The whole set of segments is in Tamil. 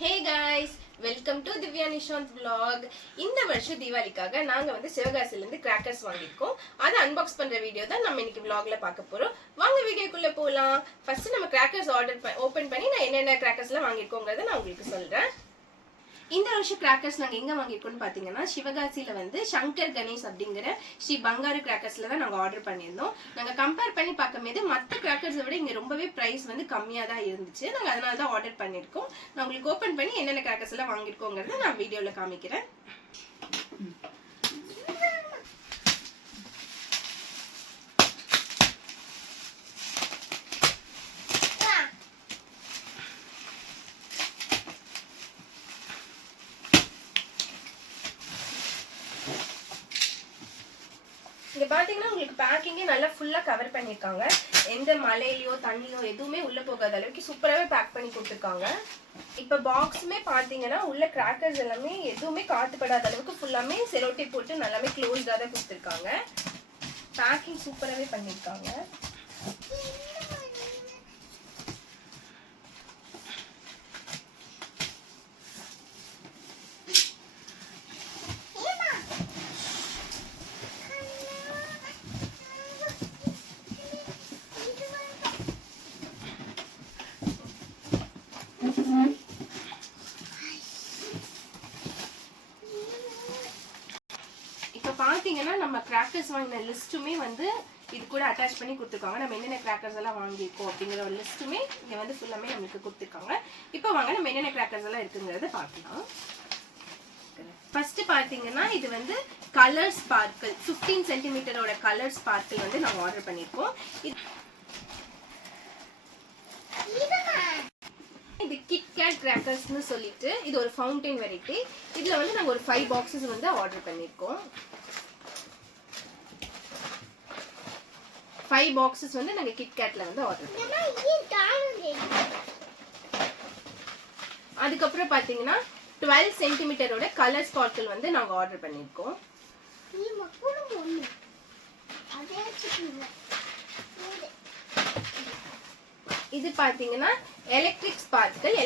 Hey guys, welcome to Divya Nishant vlog. இந்த வருஷம் தீபாவளிக்காக நாங்க வந்து சிவகாசில இருந்து கிராக்கர்ஸ் வாங்கிருக்கோம். அத அன்பாக்ஸ் பண்ற வீடியோ தான் நம்ம இன்னைக்கு vlogல பார்க்க போறோம். வாங்க வீடியோக்குள்ள போலாம். ஃபர்ஸ்ட் நம்ம கிராக்கர்ஸ் ஓபன் பண்ணி நான் என்னென்ன கிராக்கர்ஸ்லாம் வாங்கிருக்கோங்கறத நான் உங்களுக்கு சொல்றேன். இந்த வருஷம் கிராக்கர்ஸ் நாங்க எங்க வாங்கிருக்கோம்னு பாத்தீங்கன்னா சிவகாசில வந்து சங்கர் கணேஷ் அப்படிங்கிற ஸ்ரீ பங்காரு கிராக்கர்ஸ்ல தான் நாங்க ஆர்டர் பண்ணியிருந்தோம். நாங்க கம்பேர் பண்ணி பார்க்கும்போது மற்ற கிராக்கர்ஸை விட இங்க ரொம்பவே பிரைஸ் வந்து கம்மியா தான் இருந்துச்சு. நாங்க அதனால தான் ஆர்டர் பண்ணிருக்கோம். நான் உங்களுக்கு ஓபன் பண்ணி என்னென்ன கிராக்கர்ஸ் எல்லாம் வாங்கிருக்கோங்கறத நான் வீடியோல காமிக்கிறேன். இங்க பாத்தீங்கன்னா உங்களுக்கு பேக்கிங்கே நல்லா ஃபுல்லா கவர் பண்ணிருக்காங்க. எந்த மலையிலயோ தண்ணியோ எதுவுமே உள்ள போகாத அளவுக்கு சூப்பராவே பேக் பண்ணி கொடுத்துருக்காங்க. இப்ப பாக்ஸுமே பாத்தீங்கன்னா உள்ள கிராக்கர்ஸ் எல்லாமே எதுவுமே காத்துப்படாத அளவுக்கு ஃபுல்லாமே செலோ டேப் போட்டு நல்லாவே க்ளோஸ்டா தான் கொடுத்துருக்காங்க. பேக்கிங் சூப்பராவே பண்ணிருக்காங்க. இப்ப பாத்தீங்கன்னா நம்ம கிராக்கர்ஸ் வாங்கின லிஸ்ட்டுமே வந்து இது கூட அட்டாச் பண்ணி கொடுத்துருக்காங்க. நம்ம என்னென்ன கிராக்கர்ஸ் எல்லாம் வாங்கியிருக்கோம் அப்படிங்கிற ஒரு லிஸ்ட்டுமே இங்க வந்து ஃபுல்லாமே நம்மளுக்கு கொடுத்துருக்காங்க. இப்போ வாங்க நம்ம என்னென்ன கிராக்கர்ஸ் எல்லாம் இருக்குங்கிறத பார்க்கலாம். ஃபர்ஸ்ட் பாத்தீங்கன்னா இது வந்து கலர் ஸ்பார்க்கிள் 15 சென்டிமீட்டரோட கலர் ஸ்பார்க்கிள் வந்து நாங்கள் ஆர்டர் பண்ணியிருக்கோம். இது கிட்கேட் கிராக்கர்ஸ்னு சொல்லிட்டு இது ஒரு ஃபவுண்டைன் வெரைட்டி. இதுல வந்து நாங்க ஒரு 5 பாக்ஸஸ் வந்து ஆர்டர் பண்ணிருக்கோம். 5 பாக்ஸஸ் வந்து நாங்க கிட்கேட்ல வந்து ஆர்டர் பண்ணிருக்கோம். அதுக்கப்புறம் பாத்தீங்கன்னா 12 சென்டிமீட்டரோட கலர் ஸ்பார்க்கிள் வந்து நாங்க ஆர்டர் பண்ணிருக்கோம். இது பாத்தீங்கன்னா எலக்ட்ரிக் ஸ்பார்க்கிள்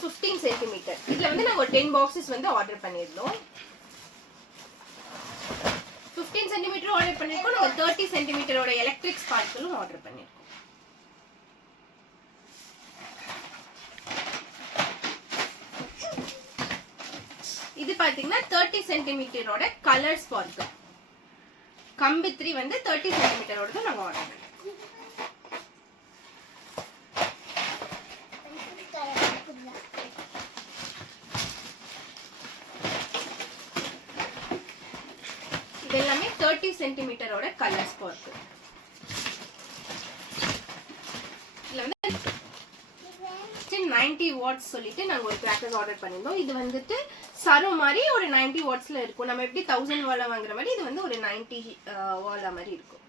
15 சென்டிமீட்டர். இதுல வந்து நாங்க ஒரு 10 பாக்ஸஸ் வந்து ஆர்டர் பண்ணிருந்தோம். 15 சென்டிமீட்டர் ஆர்டர் பண்ணிருக்கோம். நாங்க 30 சென்டிமீட்டரோட எலக்ட்ரிக் ஸ்பார்க்கிளும் ஆர்டர் பண்ணிருக்கோம். இது பாத்தீங்கன்னா 30 சென்டிமீட்டரோட கலர் ஸ்பார்க்கிள் கம்பித்ரி வந்து 30 சென்டிமீட்டரோட நாங்க ஆர்டர் பண்ணிருக்கோம். இதெல்லாமே 30 சென்டிமீட்டரோட கலர் ஸ்பார்க்கிள். இதுல வந்து 90 வாட்ஸ் சொல்லிட்டு நாங்க ஒரு கிராக்கர்ஸ் ஆர்டர் பண்ணிருந்தோம். இது வந்துட்டு சரோ மாதிரி ஒரு 90 வாட்ஸ்ல இருக்கும். நம்ம எப்படி 1000 வாலா வாங்குற மாதிரி இது வந்து ஒரு 90 வாலா மாதிரி இருக்கும்.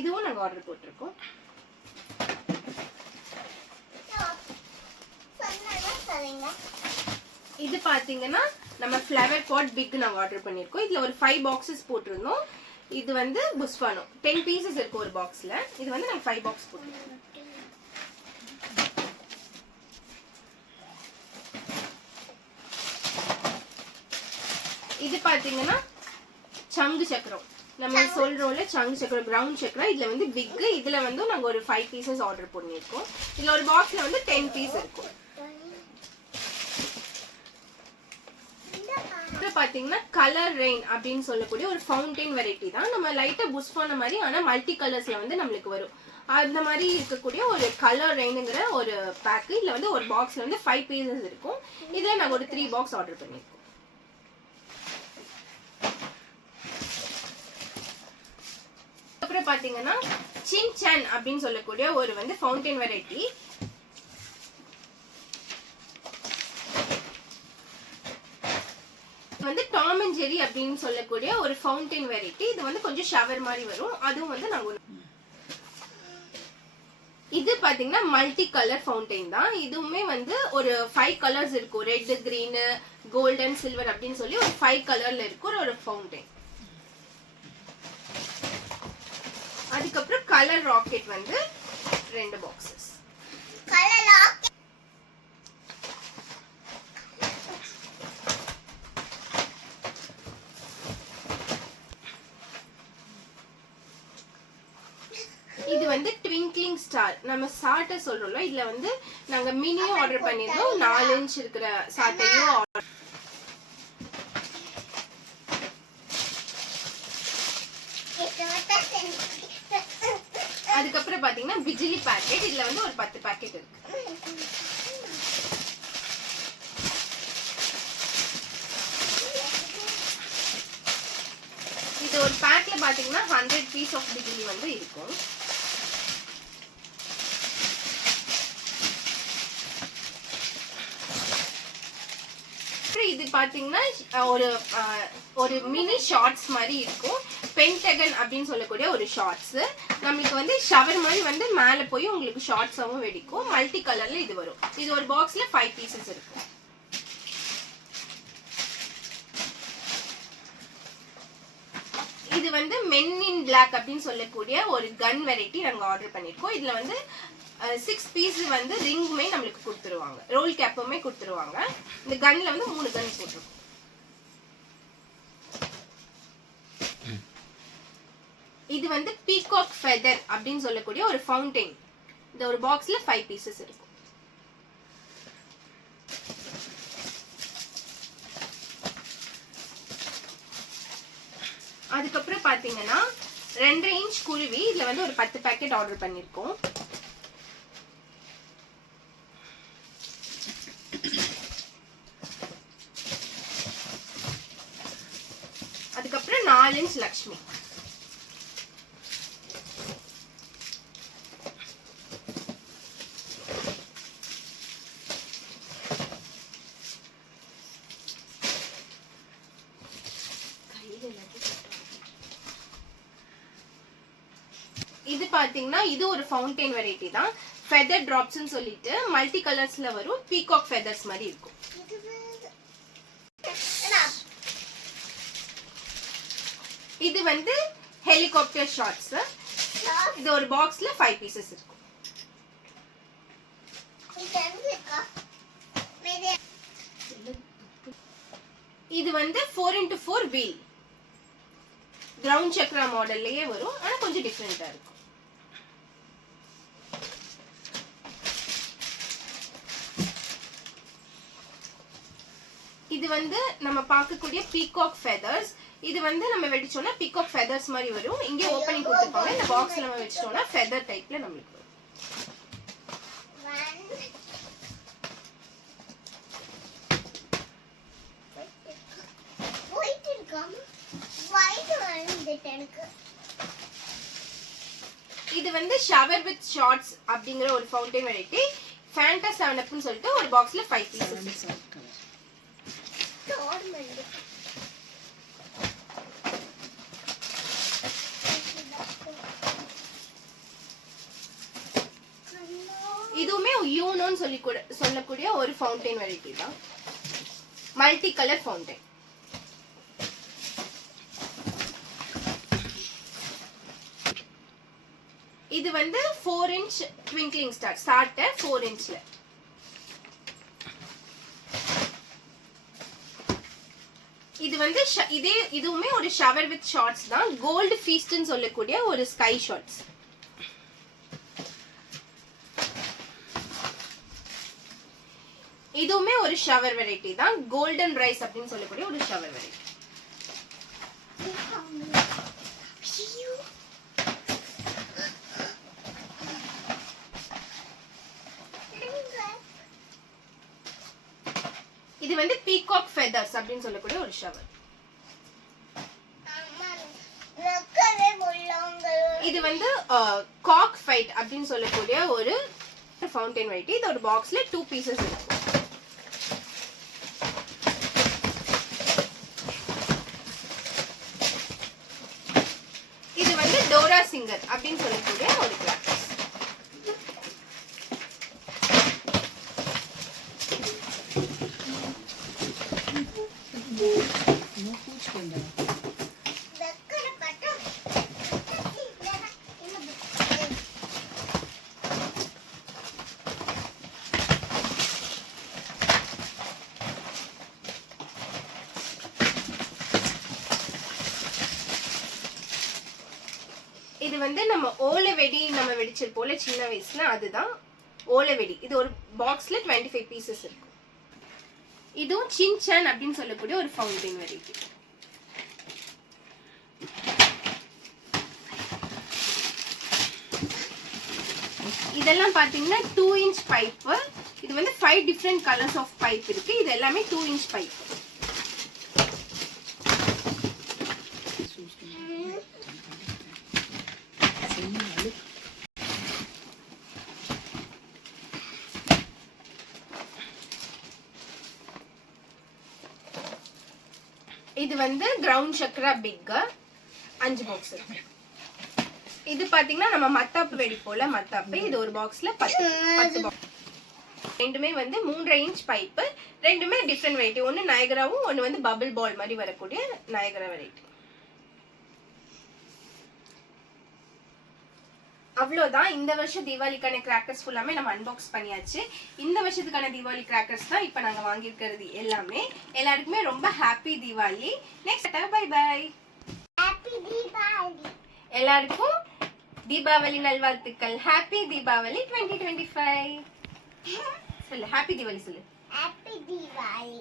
இதுவும் நாங்க ஆர்டர் போட்டிருக்கோம். இது பாத்தீங்கன்னா நம்ம ஃப்ளவர் பாட் பிக் நாங்க ஆர்டர் பண்ணிருக்கோம். இதுல ஒரு 5 பாக்ஸஸ் போட்டிருந்தோம். இது வந்து புஷ்பானோ 10 பீசஸ் இருக்கு ஒரு பாக்ஸ்ல. இது வந்து நாங்க 5 பாக்ஸ் போட்டிருக்கோம். இது பாத்தீங்கன்னா சங்கு சக்கரம் நம்ம சொல்றோம்ல சங்கு சக்கரம் பிரவுன் சக்கரம். இதுல வந்து பிக். இதுல வந்து நாங்க ஒரு 5 பீசஸ் ஆர்டர் பண்ணிருக்கோம். இதுல ஒரு பாக்ஸ்ல வந்து 10 பீஸ் இருக்கும். பாத்தீங்கன்னா கலர் ரெயின் அப்படின்னு சொல்லக்கூடிய ஒரு ஃபவுண்டைன் வெரைட்டி தான். நம்ம லைட்டா புஷ்பான மாதிரி ஆனா மல்டி கலர்ஸ்ல வந்து நம்மளுக்கு வரும். அந்த மாதிரி இருக்கக்கூடிய ஒரு கலர் ரெயினுங்கிற ஒரு பேக். இதுல வந்து ஒரு பாக்ஸ்ல வந்து 5 பீசஸ் இருக்கும். இதுல நாங்க ஒரு 3 பாக்ஸ் ஆர்டர் பண்ணிருக்கோம். அப்புறம் பாத்தீங்கன்னா சின் சான் அப்படின்னு சொல்லக்கூடிய ஒரு வந்து ஃபவுண்டைன் வெரைட்டி. வந்து டாம் அண்ட் ஜெரி அப்படின்னு சொல்லக்கூடிய ஒரு ஃபவுண்டைன் வெரைட்டி. இது வந்து கொஞ்சம் ஷவர் மாதிரி வரும். அதுவும் வந்து நாங்க இது பாத்தீங்கன்னா மல்டி கலர் ஃபவுண்டைன் தான். இதுவுமே வந்து ஒரு 5 கலர்ஸ் இருக்கும். ரெட், கிரீன், கோல்டன், சில்வர் அப்படின்னு சொல்லி ஒரு 5 கலர்ல இருக்கும் ஒரு ஃபவுண்டைன். அதுக்கப்புறம் கலர் ராக்கெட் வந்து 2 boxes. Colour rocket twinkling star நம்ம சாட்டை சொல்றோம்ல, இதுல வந்து நாங்க மினியும் ஆர்டர் பண்ணிருந்தோம், 4 இன்ச் இருக்கிற சாட்டையும். அதுக்கப்புறம் பாத்தீங்கன்னா பிஜிலி பாக்கெட், இதுல வந்து ஒரு 10 பாக்கெட் இருக்கு. இது ஒரு பேக்ல பாத்தீங்கன்னா 100 பீஸ் ஆஃப் பிஜிலி வந்து இருக்கும். இது பாத்தீங்கன்னா ஒரு மினி ஷார்ட்ஸ் மாதிரி இருக்கும். பென்டகன் அப்படின்னு சொல்லக்கூடிய ஒரு ஷார்ட்ஸ். நம்மளுக்கு வந்து ஷவர் மாதிரி வந்து மேல போய் உங்களுக்கு ஷார்ட்ஸாவும் வெடிக்கும். மல்டி கலர்ல இது வரும். இது ஒரு பாக்ஸ்ல 5 பீசஸ் இருக்கு. இது வந்து மென் இன் பிளாக் அப்படின்னு சொல்லக்கூடிய ஒரு கன் வெரைட்டி நாங்க ஆர்டர் பண்ணிருக்கோம். இதுல வந்து 6 பீஸ் வந்து ரிங்குமே நம்மளுக்கு கொடுத்துருவாங்க, ரோல் கேப்புமே கொடுத்துருவாங்க. இந்த கன்ல வந்து 3 கன் போட்டிருக்கோம். இது வந்து பீகாக் ஃபெதர் அப்படின்னு சொல்லக்கூடிய ஒரு ஃபவுண்டைன். இந்த ஒரு பாக்ஸ்ல 5 பீசஸ் இருக்கும். அதுக்கப்புறம் பாத்தீங்கன்னா 2.5 இன்ச் குருவி, இதுல வந்து ஒரு 10 பேக்கெட் ஆர்டர் பண்ணிருக்கோம். அதுக்கப்புறம் 4 இன்ச் லக்ஷ்மி. இது பாத்தீங்கன்னா இது ஒரு ஃபவுண்டைன் வெரைட்டி தான். ஃபெதர் டிராப்ஸ்னு சொல்லிட்டு மல்டி கலர்ஸ்ல வரும். பீகாக் ஃபெதர்ஸ் மாதிரி இருக்கும். இது வந்து ஹெலிகாப்டர் ஷார்ட்ஸ். இது ஒரு பாக்ஸ்ல 5 பீசஸ் இருக்கும். இது வந்து 4x4 வீல் கிரவுண்ட் சக்ரா மாடல்லயே வரும். ஆனா கொஞ்சம் டிஃபரெண்டா இருக்கும். இது வந்து நம்ம பார்க்கக்கூடிய பீகாக் ஃபெதர்ஸ். இது வந்து நம்ம வெடிச்சோம்னா பீகாக் ஃபெதர்ஸ் மாதிரி வரும். இங்கே ஓப்பனிங் கொடுத்துருப்பாங்க. இந்த பாக்ஸ்ல நம்ம வெச்சிட்டோம்னா ஃபெதர் டைப்ல நம்மளுக்கு வரும். இது வந்து ஷவர் வித் ஷார்ட்ஸ் அப்படிங்கிற ஒரு ஃபவுண்டைன் வெரைட்டி. ஃபேண்டா 7 சொல்லிட்டு ஒரு பாக்ஸ்ல 5 பீசஸ் இருக்கு. இதுவுமே யூனோன்னு சொல்லக்கூடிய ஒரு ஃபவுண்டைன் வெரைட்டி தான். Multi colour fountain. இது வந்து 4 இன்ச் ட்விங்க்லிங் ஸ்டார். சாட்ட 4 இன்ச்ல. இது வந்து இதுவுமே ஒரு ஷவர் வித் ஷார்ட்ஸ் தான். கோல்டு ஃபீஸ்ட்னு சொல்லக்கூடிய ஒரு ஸ்கை ஷார்ட்ஸ். இதுவுமே ஒரு ஷவர் வெரைட்டி தான். கோல்டன் ரைஸ் அப்படின்னு சொல்லக்கூடிய ஒரு ஷவர் வெரைட்டி. இது வந்து பீகாக் ஃபெதர்ஸ் அப்படின்னு சொல்லக்கூடிய ஒரு ஷவர். இது வந்து காக் ஃபைட் அப்படின்னு சொல்லக்கூடிய ஒரு ஃபவுண்டைன் வெரைட்டி. இது ஒரு பாக்ஸ்ல 2 பீசஸ் இருக்கும். இது வந்து டோரா சிங்கர் அப்படின்னு சொல்லக்கூடிய ஒரு கிராக்கர்ஸ். இது வந்து நம்ம ஓலை வெடி நம்ம வெடிச்சிருப்போல சின்ன வயசுல, அதுதான் ஓலை வெடி. இது ஒரு பாக்ஸ்ல 25 பீசஸ் இருக்கும். இதுவும் சின்சான் அப்படின்னு சொல்லக்கூடிய ஒரு ஃபவுண்டைன் வெரைட்டி. இதெல்லாம் பாத்தீங்கன்னா 2 இன்ச் பைப்பு. இது வந்து 5 டிஃப்ரெண்ட் கலர்ஸ் ஆஃப் பைப் இருக்கு. இது எல்லாமே 2 இன்ச் பைப். இது வந்து கிரவுண்ட் சக்கரா பிக் 5 பாக்ஸ் இருக்கு. இது பாத்தீங்கன்னா நம்ம மத்தாப்பு வெடிப்போல மத்தாப்பு. இது ஒரு பாக்ஸ்ல 10 பாக்ஸ். ரெண்டுமே வந்து 3.5 இன்ச் பைப்பு. ரெண்டுமே டிஃப்ரெண்ட் வெரைட்டி. ஒன்னு நயகராவும் ஒன்னு வந்து பபிள் பால் மாதிரி வரக்கூடிய நயகரா வெரைட்டி. அவ்வளோதான். இந்த வருஷம் தீபாவளிக்கான கிராக்கர்ஸ் ஃபுல்லாமே நம்ம அன்பாக்ஸ் பண்ணியாச்சு. இந்த வருஷத்துக்கான தீபாவளி கிராக்கர்ஸ் தான் இப்போ நாங்கள் வாங்கியிருக்கிறது எல்லாமே. எல்லாருக்குமே ரொம்ப happy Deepavali. Next bye bye. Happy Deepavali. எல்லாருக்கும் தீபாவளி நல்வாழ்த்துக்கள். ஹாப்பி தீபாவளி 2025. சொல்லு ஹாப்பி தீபாவளி சொல்லு. ஹாப்பி தீபாவளி.